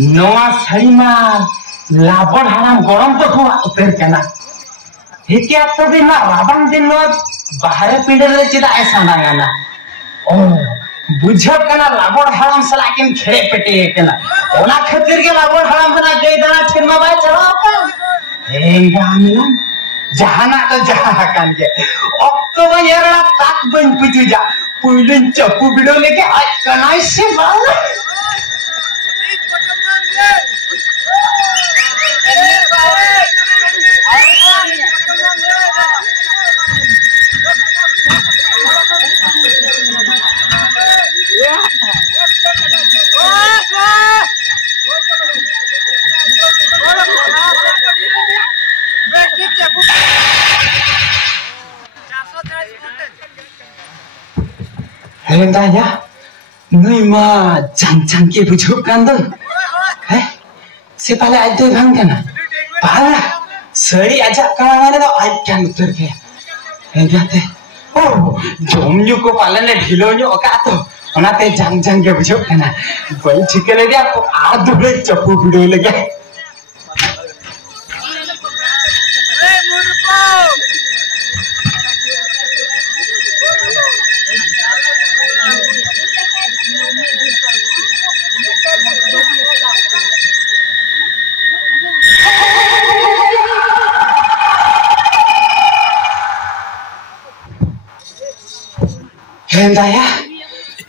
नवा सहीमा लाबड़ हराम गरम तो हुआ उतर कना हेके तो दिन ना राबंग दिन नो बाहर पिंडर रे चिदा ऐसा ना गाना ओ बुझब कना लाबड़ हराम सला किन खेड़े पेटे कना ओना खातिर के लाबड़ हराम बना गई दाना छेमा बाय चला का हेंगा मिलन जहाना तो जहा कान के अक्टोबर येरा ताक बन पुजु जा पुइलन चप्पू बिडो लेके आज कनाई से बाल हेंदा या नुई मा जंग के बुझुक कांदन है से पहले आज तो भांग करना पाला सड़ी आजा कमाने तो आज क्या उतर के हेंदा ते ओ जोमयु को पाले ने ढिलोन्यो का तो ओनाते जंग के बुझुक करना कोई ठिकले दिया आ दुबे चप्पू भिड़ो लगे हेंदाया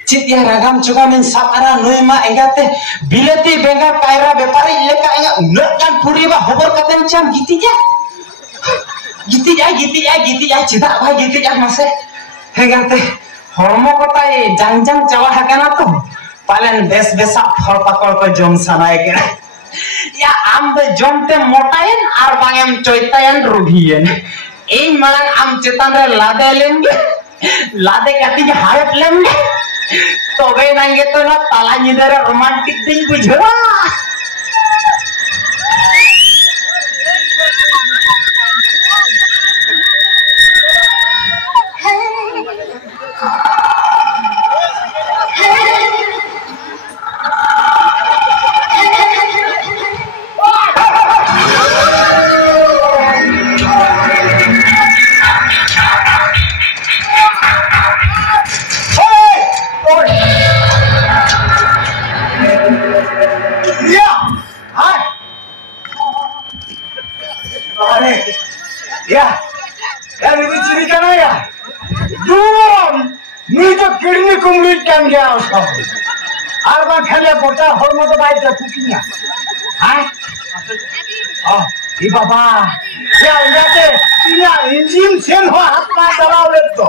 चित्या रागम चुका में सापरा नोइमा एंगाते बिलती बेंगा कायरा व्यापारी लेका एंगा उन्नतन पूरी बा होबर कतन चाम गीती जा चिदा भाई गीती जा मसे हेंगाते हरमो कोता ये जंग चावा हकना तो पालन बेस बेसा फल पकड़ को जम सनाए के या आम बे जमते मोटायन आर बांगेम चोइतायन रुभियन एन मांग आम चेतन रे लादे लेंगे लादे काटी के हारत लेंगे तो गए नंगे तो ना ताला निदर रोमांटिक दिन बुझवा बाबा क्या इंजिन सेन हो हाथ में चलाओ ले तो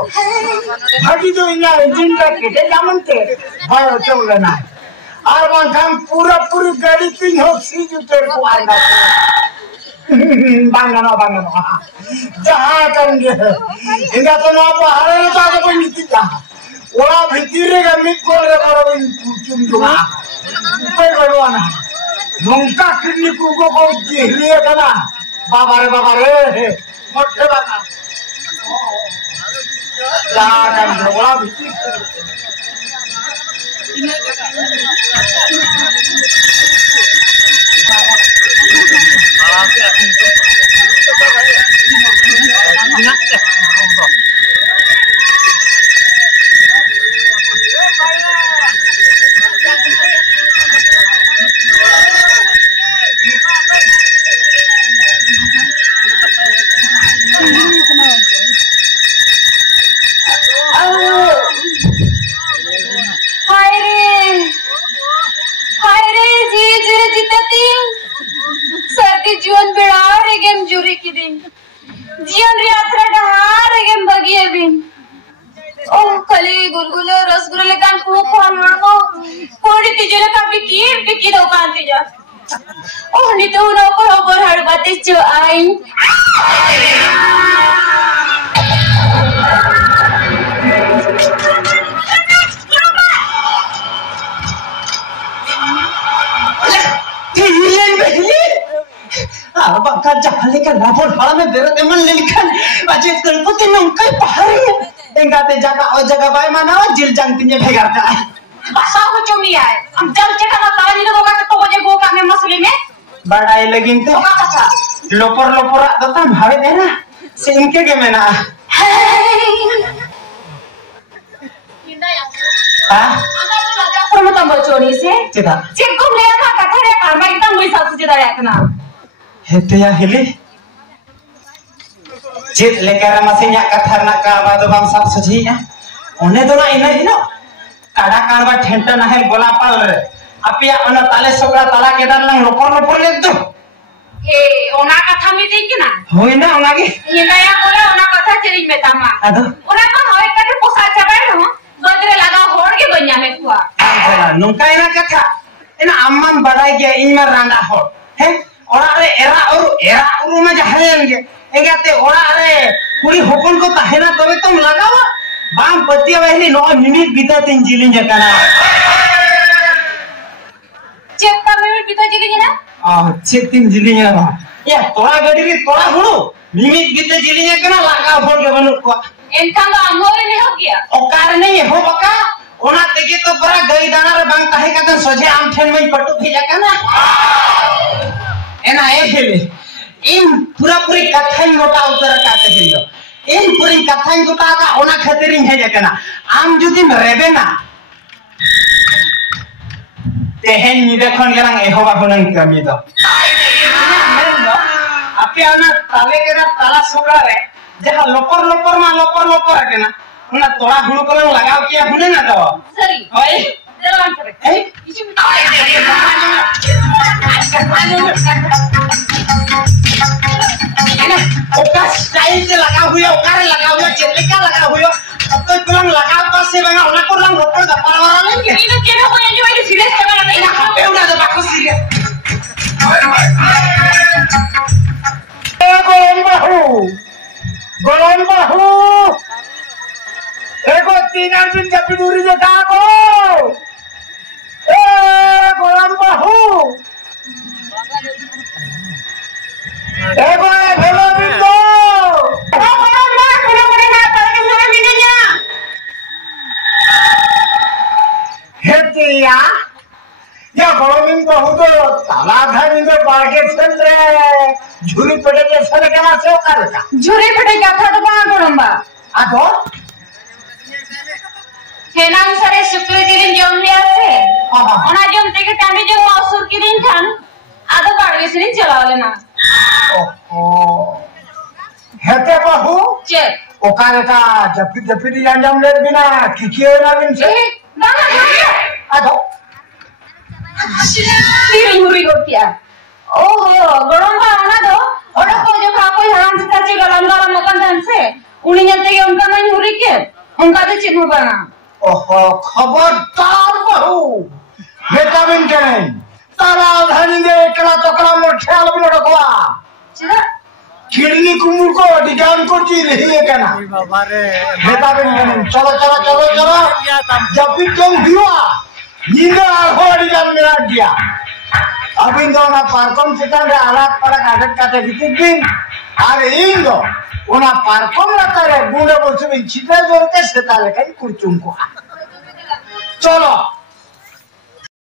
भागी तो इंजिन का केटे जामनते भाई चल लेना और वहां पूरा पूरी गाड़ी पिन हो सीज उतर को आएगा बांगना जहां करेंगे इनका तो ना बाहर रे तो कोई नीति जा ओला भीतर रे मिट को रे बरो चुम दुआ कोई करवाना नौका किडनी को जेहलिए कना बाबा रे मोटे बाबा Jangan bola bisik. जगह बाय माना जिल जंग तिने भेगा का बसा हो चुमी है हम जल चका ना ताली ने होगा तो वजह गो का में मसले में बड़ाई लगिन तो कथा लोपर लोपर दता भावे देना से इनके के में ना हां ana तो लगा पर मत बचोनी से चेदा चेक को ले ना कथा रे कारमा एकदम मुई साथ से दाया कना हेते या हेले चेत लेकर मसिया कथा ना का बाद हम सब सजीया ओने दोना इना हिनो काडा कारबा ठेंटा ना है गोला पाल रे अपिया ओना ताले सोगड़ा ताला केदार लंग लोपर लोपर ले दो ए ओना कथा में देख ना होई ना ओना के ये नया बोला ओना कथा चली में तामा अदो ओना तो होय कटे पोसा चबाय न गदरे लगा होड़ के बन्या में कुआ चला नुका इना कथा इना अम्मम बड़ाई के इन में रांगा हो है ओना रे एरा और में जहरेन के एगाते ओना रे कुड़ी होपन को ताहेना तबे तुम लगावा बाम पतिया वहली 9 मिनिट बीता तीन जिलिन जकना चेक का मिनिट बीता जिलिन ना चेक तीन जिलिन ना या तोड़ा गडी रे तोड़ा हुनु मिनिट बीते जिलिन जकना लगा हो के बनु को इनका तो अमोरे नहीं हो गया ओकार नहीं हो बका ओना तेगे तो बड़ा गई दाना रे बांग काहे का सोजे आम ठेन में पट्टू भेजा कना एना ए हेले इन पूरा पूरी कथा मोटा उतर काटे हेलो इन पूरी कथा गोटा का ओना खातिर हे जकना आम जुदी रेबे ना तेहेन नि देखन गेलां एहोबा होनन कमी दो आपे ओना ताले केरा ताला सोगड़ा रे जहा लोपर लोपर केना ओना तोड़ा हुनु कलम लगाव किया हुने ना दो सरी होय जरान करे ए किसी में ओका स्टाइल से लगा हुआ ओकारे लगा हुआ जेलिका लगा हुआ अब तो तुम लगा पास से बंगा ओना को रंग रोपर द पारवारा नहीं के इनो केना हो एंजो वाली सीरियस करा नहीं ना पे उड़ा दे बाको सीरियस ए गोलन बाहू एको तीन दिन जब दूरी जटा को ए गोलन बाहू एको भेलो बिंदो हेतिया या गोविंद बहु तो ताला धनी तो बागे छंद्रे झुरी पड़े के सर के ना से कर का झुरी पड़े कथा तो बा गोरंबा आधो हेना सरे शुक्ल दिन जम लिया से ओना जम ते के टांडी जो मासुर की दिन खान आधो बाड़गे से नहीं चलावले ना ओहो हेते बहु चे ओकारे का जपी अंजाम ले बिना किकियो ना बिन से ना आधो तीन मुरी गोटिया ओहो गोरंबा आना दो ओना को जो खाको हराम से ताचे गलम गलम मकन धन से उनी जनते के उनका मन हुरी के उनका तो चिन्ह बना ओहो खबरदार बहु बेटा बिन के नहीं ताला धनी दे एकला तकला मोर ख्याल बिन रखवा चला किडनी कुमुर को डिजाइन को ची रही है क्या ना बाबा रे बेटा बिन के नहीं चलो जब भी तुम हुआ नींद आहो डिजाइन मेरा दिया अभी तो ना पार्कम चिकन रे आलात पड़ा कागज काटे बितिक बिन और इन दो उना पारकम लता रे गुंडे बोलछे चिता जोर के सेता लेखाई कुचुम को चलो